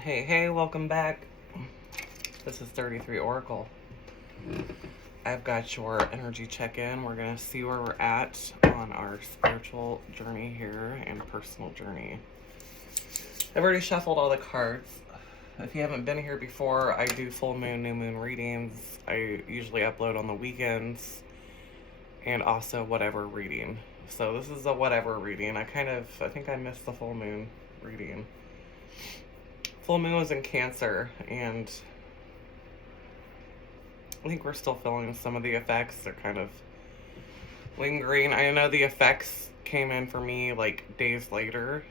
Hey, welcome back. This is 33 Oracle. I've got your energy check-in. We're going to see where we're at on our spiritual journey here and personal journey. I've already shuffled all the cards. If you haven't been here before, I do full moon, new moon readings. I usually upload on the weekends and also whatever reading. So this is a whatever reading. I think I missed the full moon reading. Full moon was in Cancer, and I think we're still feeling some of the effects. They're kind of lingering. I know the effects came in for me like days later.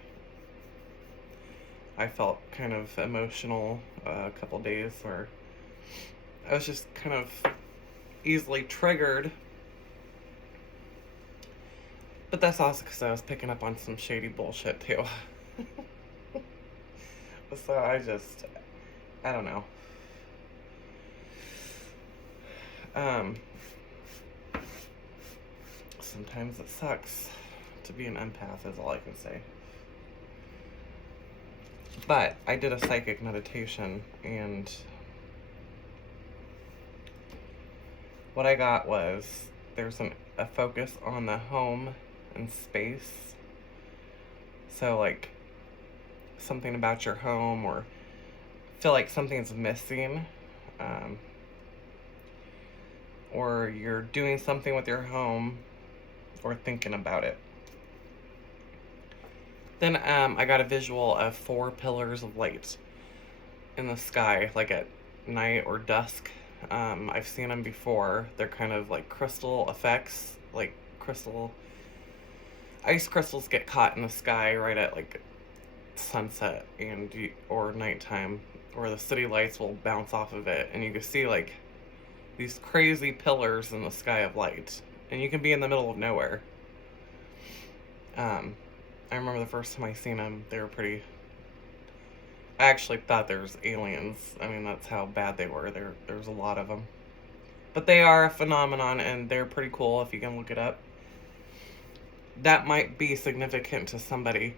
I felt kind of emotional a couple days where I was just kind of easily triggered. But that's also because I was picking up on some shady bullshit too. So I don't know. Sometimes it sucks to be an empath, is all I can say. But I did a psychic meditation, and what I got was there's a focus on the home and space. So like something about your home, or feel like something's missing, or you're doing something with your home or thinking about it. Then I got a visual of 4 pillars of light in the sky, like at night or dusk. I've seen them before. They're kind of like crystal effects, like ice crystals get caught in the sky right at like sunset or nighttime, or the city lights will bounce off of it, and you can see like these crazy pillars in the sky of light, and you can be in the middle of nowhere. I remember the first time I seen them, they were pretty. I actually thought there was aliens. I mean, that's how bad they were. There's a lot of them, but they are a phenomenon, and they're pretty cool if you can look it up. That might be significant to somebody.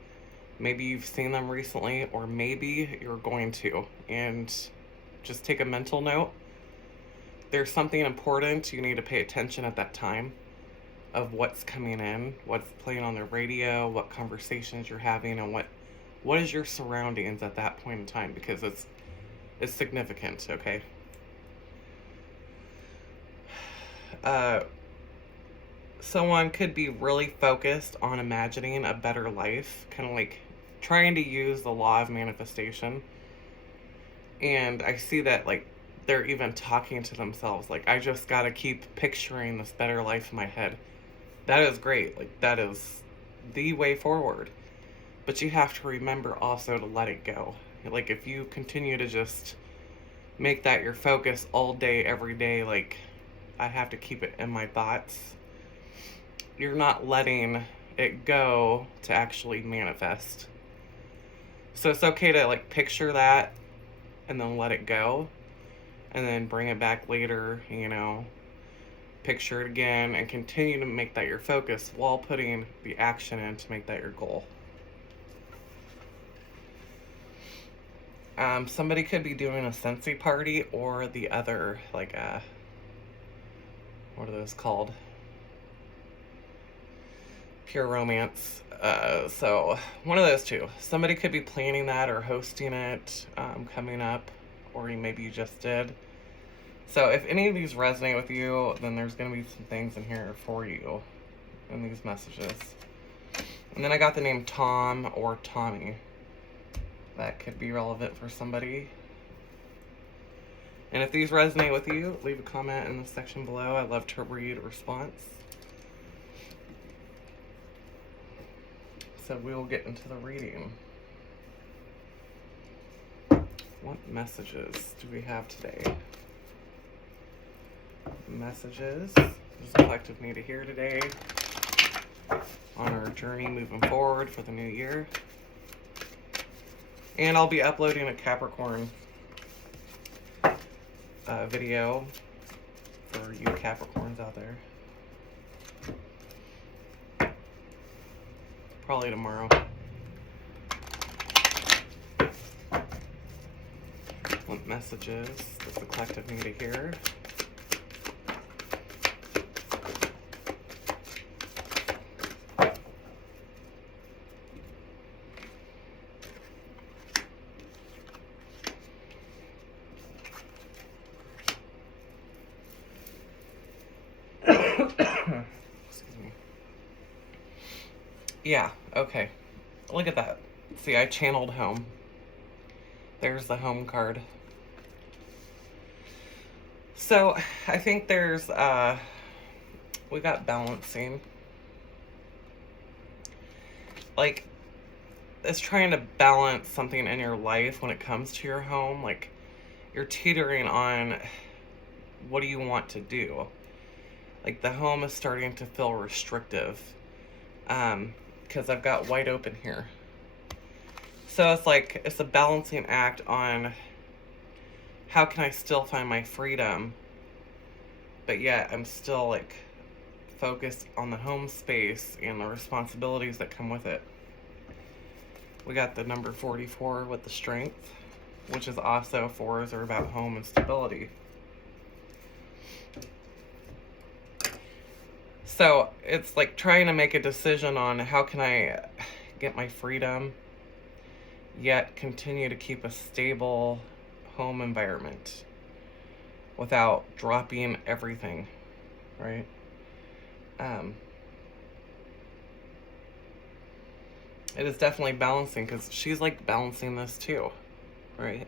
Maybe you've seen them recently, or maybe you're going to. And just take a mental note. There's something important you need to pay attention at that time of what's coming in, what's playing on the radio, what conversations you're having, and what is your surroundings at that point in time, because it's significant, okay? Someone could be really focused on imagining a better life, kind of like trying to use the law of manifestation. And I see that like they're even talking to themselves, like, I just got to keep picturing this better life in my head. That is great. Like, that is the way forward. But you have to remember also to let it go. Like, if you continue to just make that your focus all day, every day, like, I have to keep it in my thoughts, you're not letting it go to actually manifest. So it's okay to like picture that and then let it go, and then bring it back later, picture it again, and continue to make that your focus while putting the action in to make that your goal. Somebody could be doing a Scentsy party, or the other, like what are those called? Pure romance. So one of those two. Somebody could be planning that or hosting it coming up, or maybe you just did. So if any of these resonate with you, then there's going to be some things in here for you in these messages. And then I got the name Tom or Tommy. That could be relevant for somebody. And if these resonate with you, leave a comment in the section below. I'd love to read a response. So we will get into the reading. What messages do we have today? Messages does the collective need to hear today on our journey moving forward for the new year? And I'll be uploading a Capricorn video for you Capricorns out there. Probably tomorrow. messages does the collective need to hear? Excuse me. Yeah, okay. Look at that. See, I channeled home. There's the home card. So, I think there's, we got balancing. Like, it's trying to balance something in your life when it comes to your home. Like, you're teetering on what do you want to do. Like, the home is starting to feel restrictive. Because I've got wide open here. So it's like, it's a balancing act on how can I still find my freedom, but yet I'm still like focused on the home space and the responsibilities that come with it. We got the number 44 with the strength, which is also, fours are about home and stability. So it's like trying to make a decision on how can I get my freedom, yet continue to keep a stable home environment without dropping everything, right? It is definitely balancing, because she's like balancing this too, right?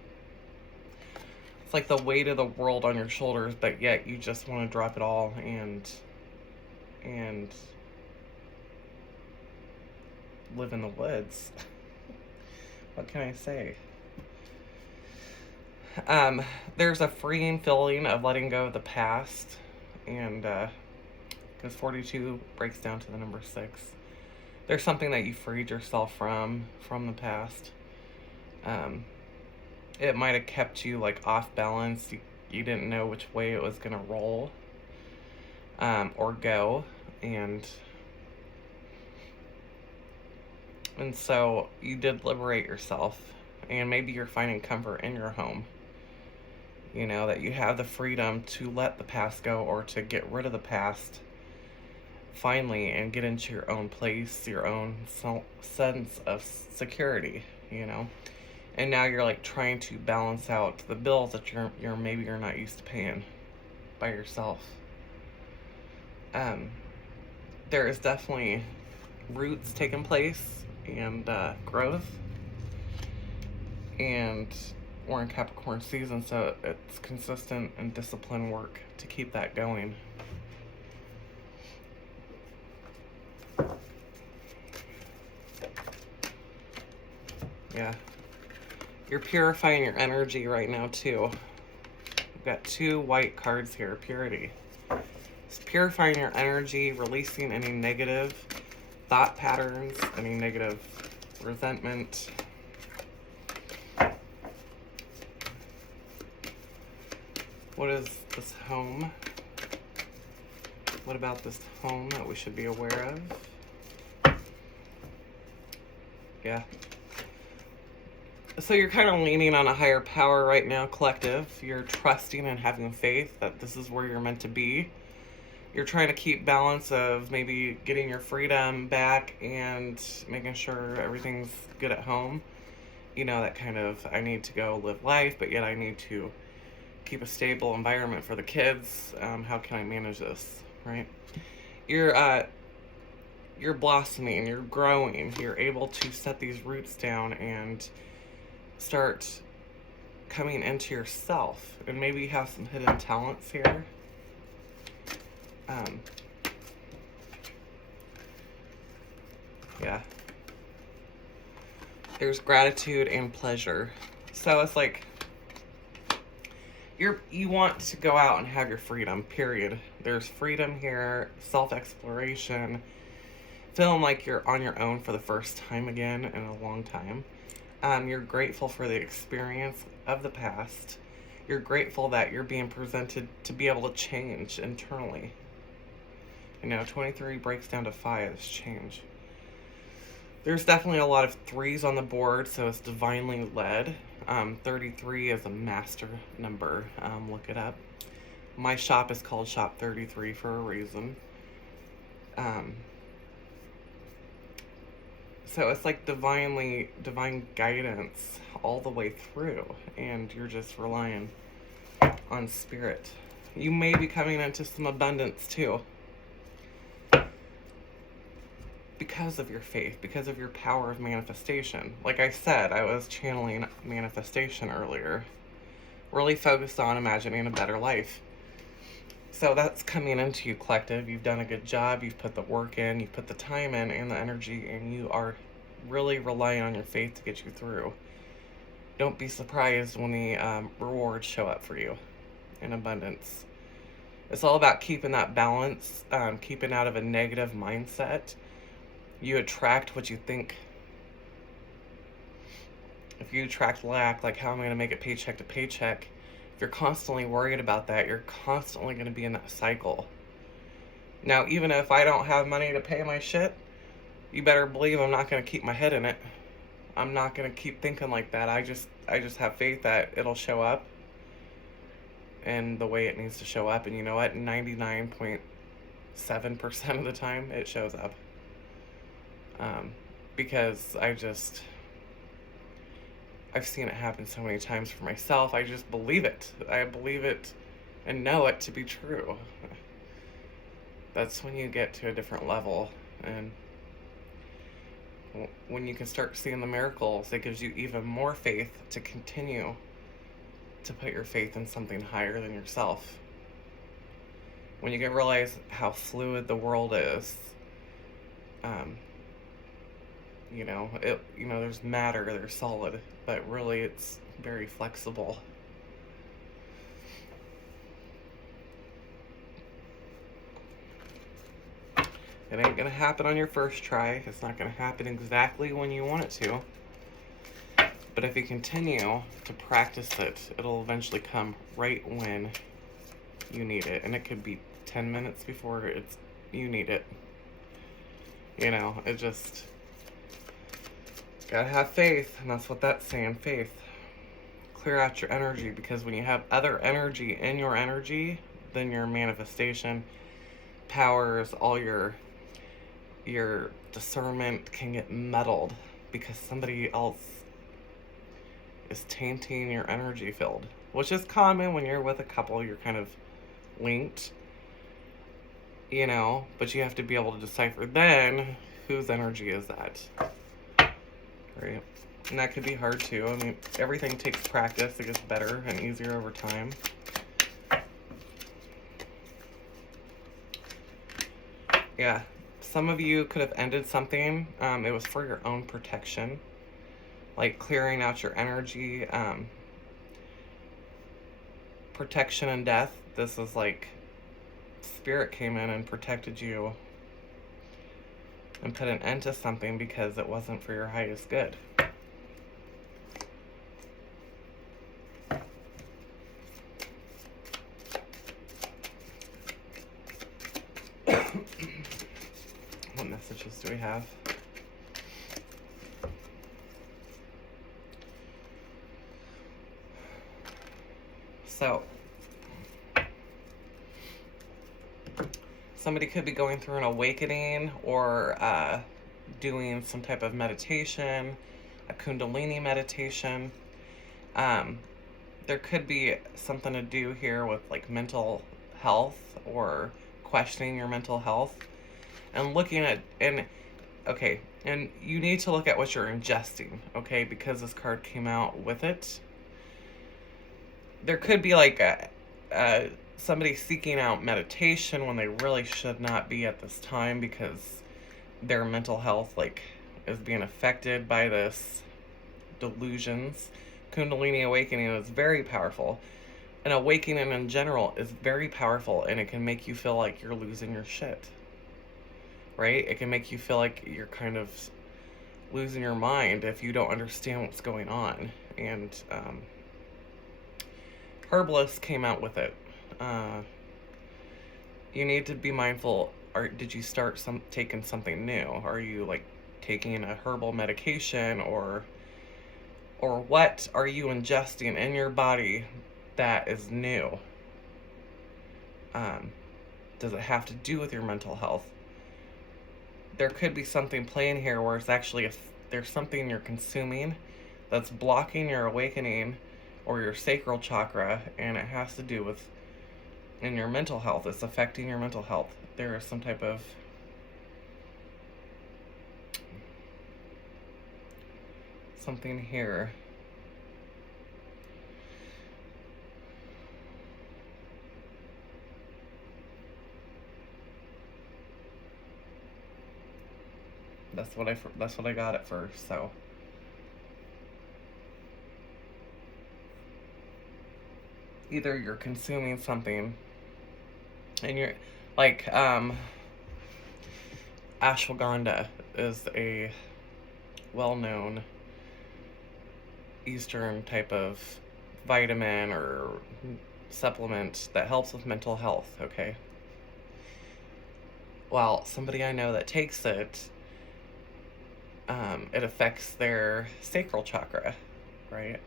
It's like the weight of the world on your shoulders, but yet you just want to drop it all and live in the woods. What can I say? There's a freeing feeling of letting go of the past, and because 42 breaks down to the number 6. There's something that you freed yourself from the past. It might have kept you like off balance. You didn't know which way it was gonna roll or go, and so you did liberate yourself, and maybe you're finding comfort in your home. You know, that you have the freedom to let the past go, or to get rid of the past finally and get into your own place, your own sense of security, you know. And now you're like trying to balance out the bills that you're maybe you're not used to paying by yourself. There is definitely roots taking place, and growth, and we're in Capricorn season, so it's consistent and disciplined work to keep that going. Yeah. You're purifying your energy right now too. We've got 2 white cards here, purity. It's purifying your energy, releasing any negative thought patterns, any negative resentment. What is this home? What about this home that we should be aware of? Yeah. So you're kind of leaning on a higher power right now, collective. You're trusting and having faith that this is where you're meant to be. You're trying to keep balance of maybe getting your freedom back and making sure everything's good at home. You know, that kind of, I need to go live life, but yet I need to keep a stable environment for the kids. How can I manage this, right? You're blossoming, you're growing, you're able to set these roots down and start coming into yourself. And maybe you have some hidden talents here. Yeah. There's gratitude and pleasure. So it's like you want to go out and have your freedom, period. There's freedom here, self-exploration, feeling like you're on your own for the first time again in a long time. You're grateful for the experience of the past. You're grateful that you're being presented to be able to change internally. You know, 23 breaks down to 5 is change. There's definitely a lot of threes on the board, so it's divinely led. 33 is a master number. Look it up. My shop is called Shop 33 for a reason. Um, so it's like divine guidance all the way through, and you're just relying on spirit. You may be coming into some abundance too because of your faith, because of your power of manifestation. Like I said, I was channeling manifestation earlier, really focused on imagining a better life. So that's coming into you, collective. You've done a good job. You've put the work in, you've put the time in and the energy, and you are really relying on your faith to get you through. Don't be surprised when the rewards show up for you in abundance. It's all about keeping that balance, keeping out of a negative mindset. You attract what you think. If you attract lack, like how am I going to make it paycheck to paycheck? If you're constantly worried about that, you're constantly going to be in that cycle. Now, even if I don't have money to pay my shit, you better believe I'm not going to keep my head in it. I'm not going to keep thinking like that. I just have faith that it'll show up and the way it needs to show up. And you know what? 99.7% of the time, it shows up. Because I've seen it happen so many times for myself. I just believe it. I believe it and know it to be true. That's when you get to a different level. And when you can start seeing the miracles, it gives you even more faith to continue to put your faith in something higher than yourself. When you can realize how fluid the world is, there's matter, there's solid, but really it's very flexible. It ain't gonna happen on your first try. It's not gonna happen exactly when you want it to. But if you continue to practice it, it'll eventually come right when you need it. And it could be 10 minutes before you need it. It just gotta have faith, and that's what that's saying, faith. Clear out your energy, because when you have other energy in your energy, then your manifestation powers, all your discernment can get muddled because somebody else is tainting your energy field, which is common when you're with a couple. You're kind of linked, but you have to be able to decipher then whose energy is that. Right. And that could be hard too. I mean, everything takes practice. It gets better and easier over time. Yeah. Some of you could have ended something. It was for your own protection. Like clearing out your energy. Protection and death. This is like spirit came in and protected you and put an end to something because it wasn't for your highest good. What messages do we have? So, somebody could be going through an awakening or doing some type of meditation, a Kundalini meditation. There could be something to do here with like mental health or questioning your mental health and looking at, and you need to look at what you're ingesting, okay, because this card came out with it. There could be like somebody seeking out meditation when they really should not be at this time because their mental health is being affected by this delusions. Kundalini awakening is very powerful. And awakening in general is very powerful, and it can make you feel like you're losing your shit. Right? It can make you feel like you're kind of losing your mind if you don't understand what's going on. And Herbalist came out with it. You need to be mindful. Did you start taking something new? Are you taking a herbal medication, or what are you ingesting in your body that is new? Um, does it have to do with your mental health? There could be something playing here where it's actually there's something you're consuming that's blocking your awakening or your sacral chakra, and it has to do with in your mental health. It's affecting your mental health. There is some type of something here. That's what I got at first. So either you're consuming something and you're like ashwagandha is a well-known Eastern type of vitamin or supplement that helps with mental health, okay? Well, somebody I know that takes it, it affects their sacral chakra, right?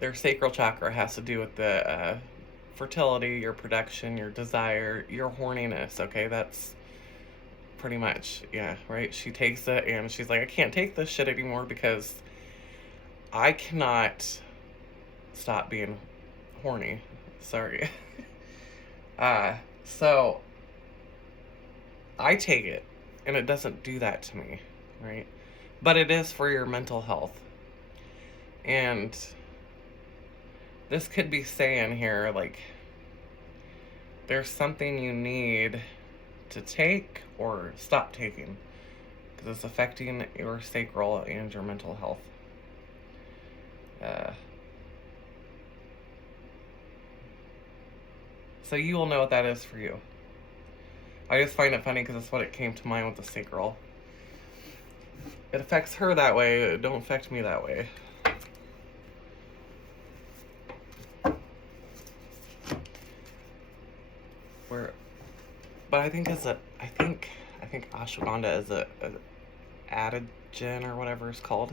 Their sacral chakra has to do with the fertility, your production, your desire, your horniness, okay? That's pretty much, yeah, right? She takes it and she's like, I can't take this shit anymore because I cannot stop being horny. Sorry. So I take it and it doesn't do that to me, right? But it is for your mental health. And this could be saying here, like, there's something you need to take or stop taking because it's affecting your sacral and your mental health. So you will know what that is for you. I just find it funny because that's what it came to mind with the sacral. It affects her that way. It don't affect me that way. But I think I think ashwagandha is a adaptogen or whatever it's called.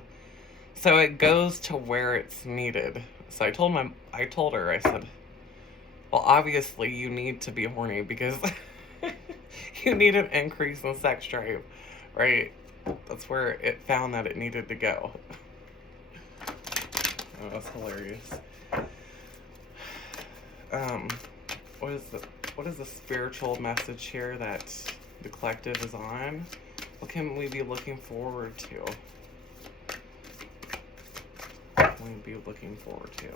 So it goes to where it's needed. So I told her, I said, well, obviously you need to be horny because you need an increase in sex drive, right? That's where it found that it needed to go. Oh, that's hilarious. What is the spiritual message here that the collective is on? What can we be looking forward to? What can we be looking forward to?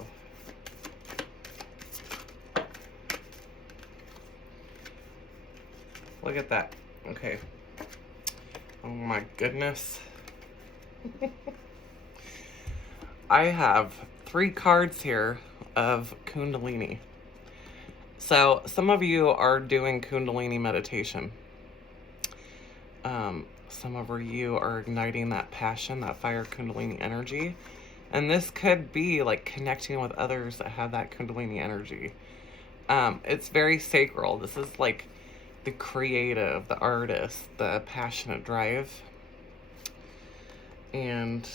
Look at that. Okay. Oh my goodness. I have 3 cards here of Kundalini. So some of you are doing Kundalini meditation. Some of you are igniting that passion, that fire Kundalini energy. And this could be like connecting with others that have that Kundalini energy. It's very sacral. This is like the creative, the artist, the passionate drive. And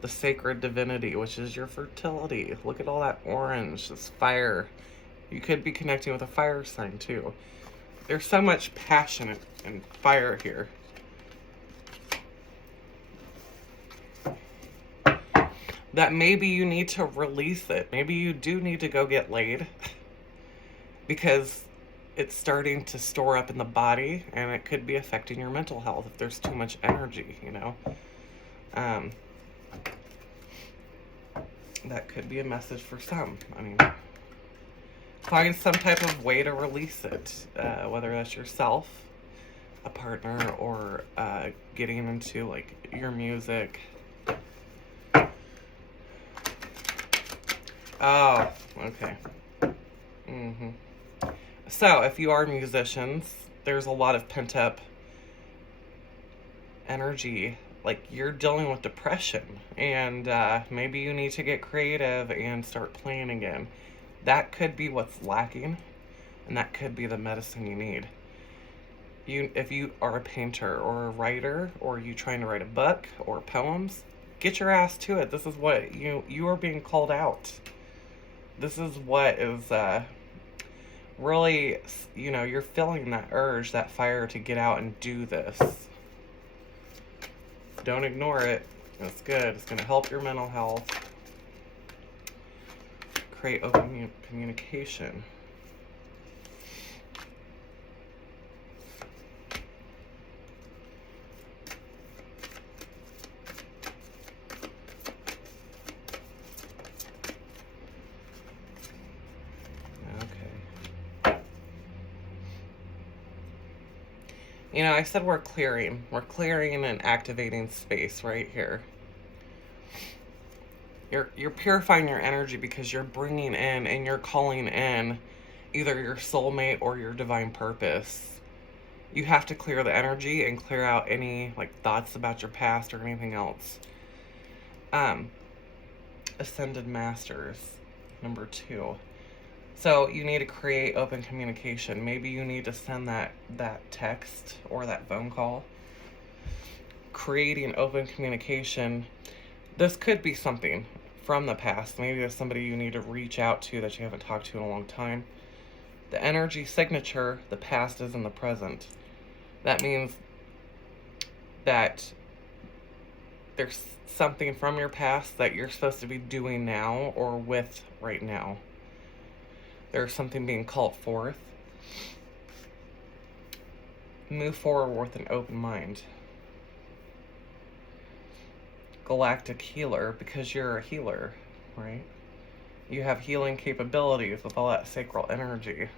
the sacred divinity, which is your fertility. Look at all that orange, this fire. You could be connecting with a fire sign too. There's so much passion and fire here. That maybe you need to release it. Maybe you do need to go get laid because it's starting to store up in the body and it could be affecting your mental health if there's too much energy, you know. That could be a message for some. I mean, find some type of way to release it, whether that's yourself, a partner, or getting into like your music. Oh, okay. So if you are musicians, there's a lot of pent up energy. Like you're dealing with depression, and maybe you need to get creative and start playing again. That could be what's lacking, and that could be the medicine you need. if you are a painter or a writer, or you trying to write a book or poems, get your ass to it. This is what you are being called out. This is what is really, you're feeling that urge, that fire to get out and do this. Don't ignore it. It's good. It's going to help your mental health. Create open communication. I said we're clearing. We're clearing and activating space right here. You're purifying your energy because you're bringing in and you're calling in either your soulmate or your divine purpose. You have to clear the energy and clear out any thoughts about your past or anything else. Ascended Masters, number 2. So you need to create open communication. Maybe you need to send that text or that phone call. Creating open communication. This could be something from the past. Maybe there's somebody you need to reach out to that you haven't talked to in a long time. The energy signature, the past is in the present. That means that there's something from your past that you're supposed to be doing now or with right now. There's something being called forth. Move forward with an open mind. Galactic healer, because you're a healer, right? You have healing capabilities with all that sacral energy.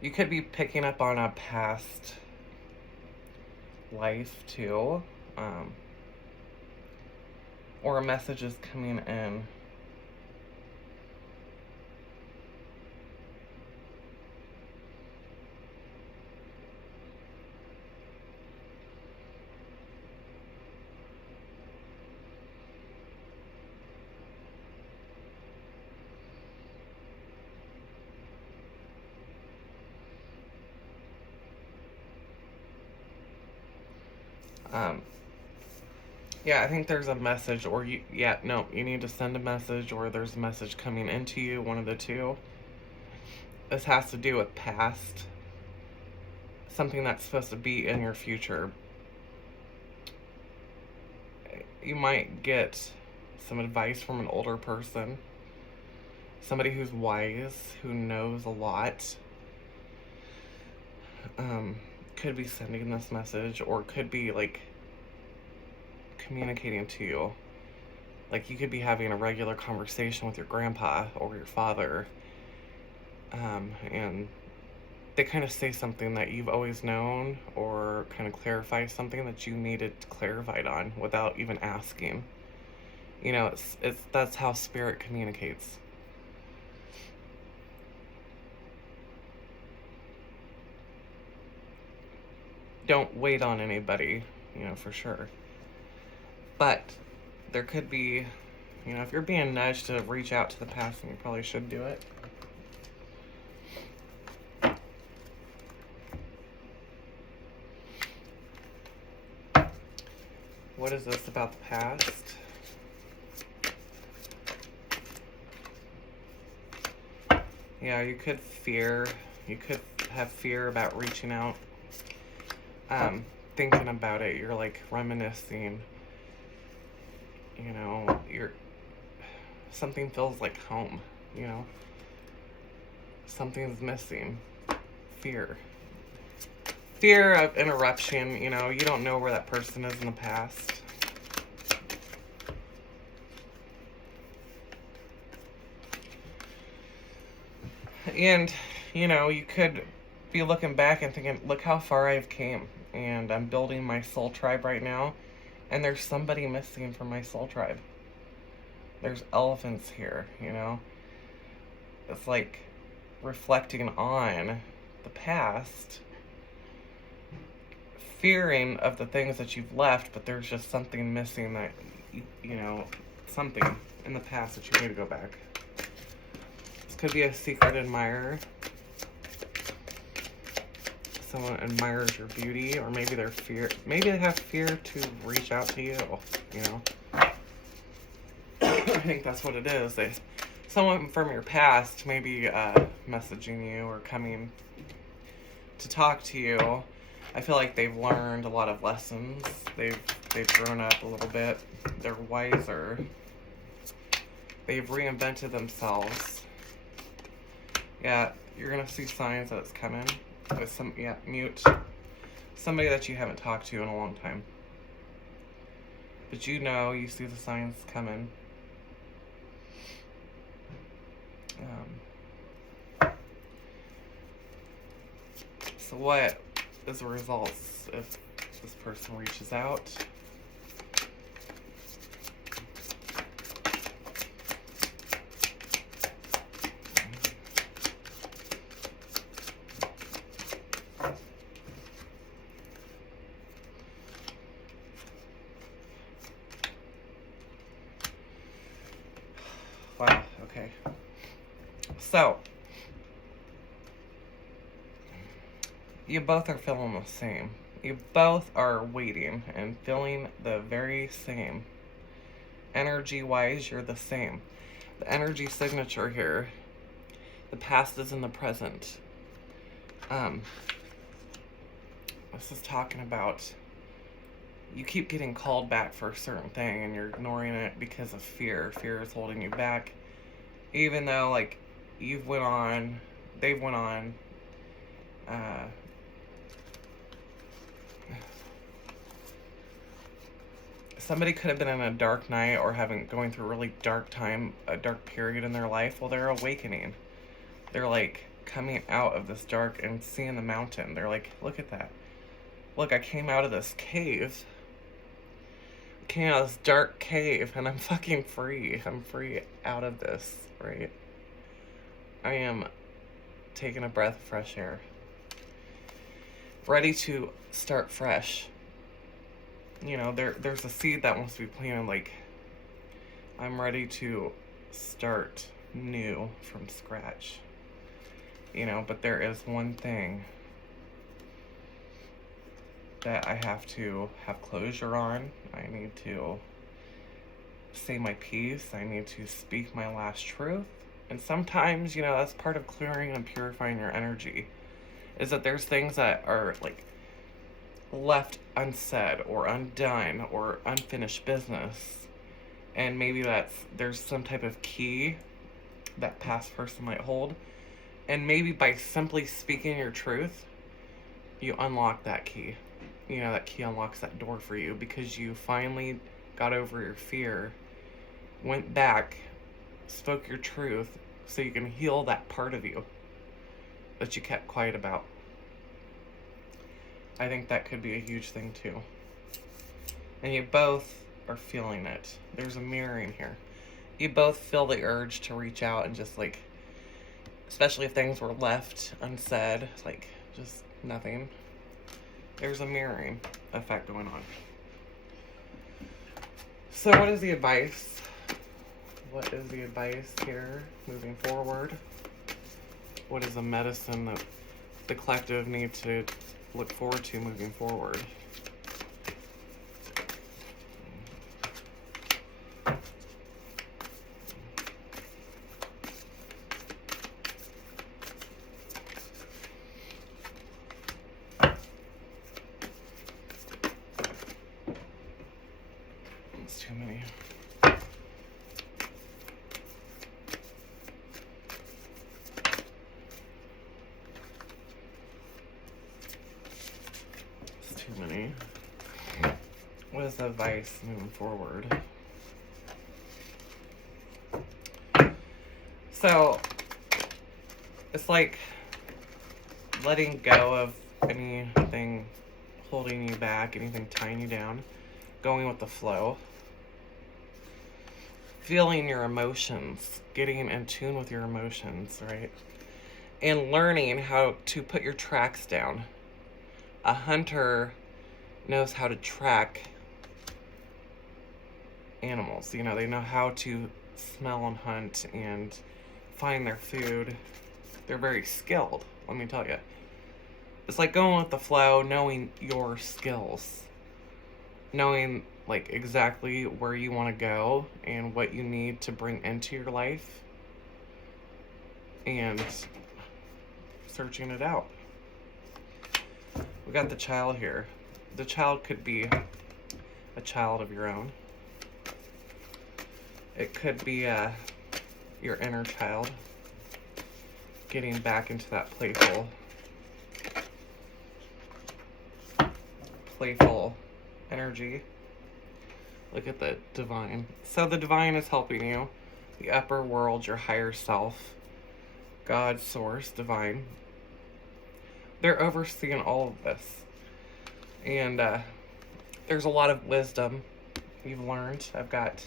You could be picking up on a past life too. Or a message is coming in. Yeah, I think there's a message, or you need to send a message, or there's a message coming into you, one of the two. This has to do with past, something that's supposed to be in your future. You might get some advice from an older person, somebody who's wise, who knows a lot. Could be sending this message, or could be communicating to you. You could be having a regular conversation with your grandpa or your father, and they kind of say something that you've always known, or kind of clarify something that you needed clarified on without even asking. That's how spirit communicates. Don't wait on anybody, for sure. But there could be, if you're being nudged to reach out to the past, then you probably should do it. What is this about the past? Yeah, you could have fear about reaching out. Thinking about it, you're reminiscing. Something feels like home, Something's missing. Fear of interruption, you don't know where that person is in the past. And, you could be looking back and thinking, look how far I've came, and I'm building my soul tribe right now, and there's somebody missing from my soul tribe. There's elephants here, It's reflecting on the past, fearing of the things that you've left, but there's just something missing that, something. in the past that you need to go back. This could be a secret admirer. Someone admires your beauty, or maybe maybe they have fear to reach out to you, you know. I think that's what it is. Someone from your past may be messaging you or coming to talk to you. I feel like they've learned a lot of lessons. They've grown up a little bit. They're wiser. They've reinvented themselves. Yeah, you're gonna see signs that it's coming. With mute. Somebody that you haven't talked to in a long time. But you see the signs coming. So what is the results if this person reaches out? Wow, okay. So, you both are feeling the same. You both are waiting and feeling the very same. Energy-wise, you're the same. The energy signature here, the past is in the present. This is talking about you keep getting called back for a certain thing and you're ignoring it because of fear. Fear is holding you back. Even though, like, they've went on, somebody could have been in a dark night or going through a really dark time, a dark period in their life. Well, they're awakening. They're like coming out of this dark and seeing the mountain. They're like, look at that. Look, I came out of this cave. Came out of this dark cave and I'm fucking free. I'm free out of this, right? I am taking a breath of fresh air. Ready to start fresh. You know, there's a seed that wants to be planted, like, I'm ready to start new from scratch. You know, but there is one thing that I have to have closure on. I need to say my piece. I need to speak my last truth. And sometimes, that's part of clearing and purifying your energy, is that there's things that are, like, left unsaid or undone or unfinished business. And maybe there's some type of key that past person might hold. And maybe by simply speaking your truth, you unlock that key. That key unlocks that door for you because you finally got over your fear, went back, spoke your truth so you can heal that part of you that you kept quiet about. I think that could be a huge thing too. And you both are feeling it. There's a mirroring here. You both feel the urge to reach out and just, like, especially if things were left unsaid, like, just nothing. There's a mirroring effect going on. So what is the advice? What is the advice here moving forward? What is the medicine that the collective needs to look forward to moving forward? It's too many. Too many. What is the advice moving forward? So, it's like letting go of anything holding you back, anything tying you down, going with the flow, feeling your emotions, getting in tune with your emotions, right? And learning how to put your tracks down. A hunter knows how to track animals. They know how to smell and hunt and find their food. They're very skilled, let me tell you. It's like going with the flow, knowing your skills. Knowing like exactly where you want to go and what you need to bring into your life. And searching it out. We got the child here. The child could be a child of your own. It could be your inner child getting back into that playful energy. Look at the divine. So the divine is helping you. The upper world, your higher self, God, source, divine. They're overseeing all of this. And there's a lot of wisdom you've learned. I've got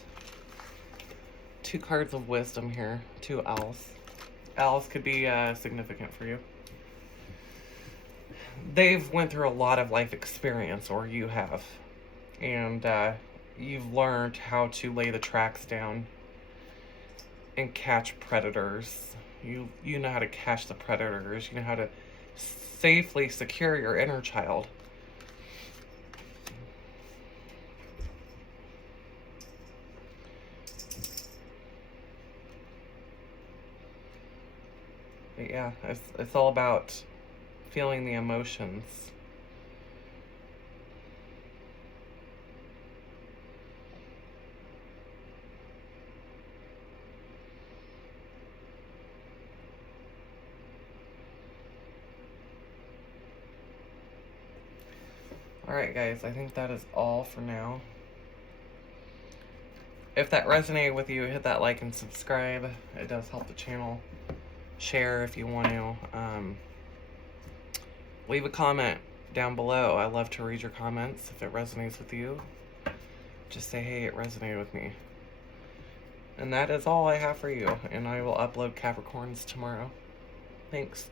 2 cards of wisdom here, 2 owls. Owls could be significant for you. They've went through a lot of life experience, or you have. And you've learned how to lay the tracks down and catch predators. You know how to catch the predators. You know how to safely secure your inner child. But yeah, it's all about feeling the emotions. Alright guys, I think that is all for now. If that resonated with you, hit that like and subscribe. It does help the channel. Share if you want to. Leave a comment down below. I love to read your comments. If it resonates with you, just say, hey, it resonated with me. And that is all I have for you. And I will upload Capricorns tomorrow. Thanks.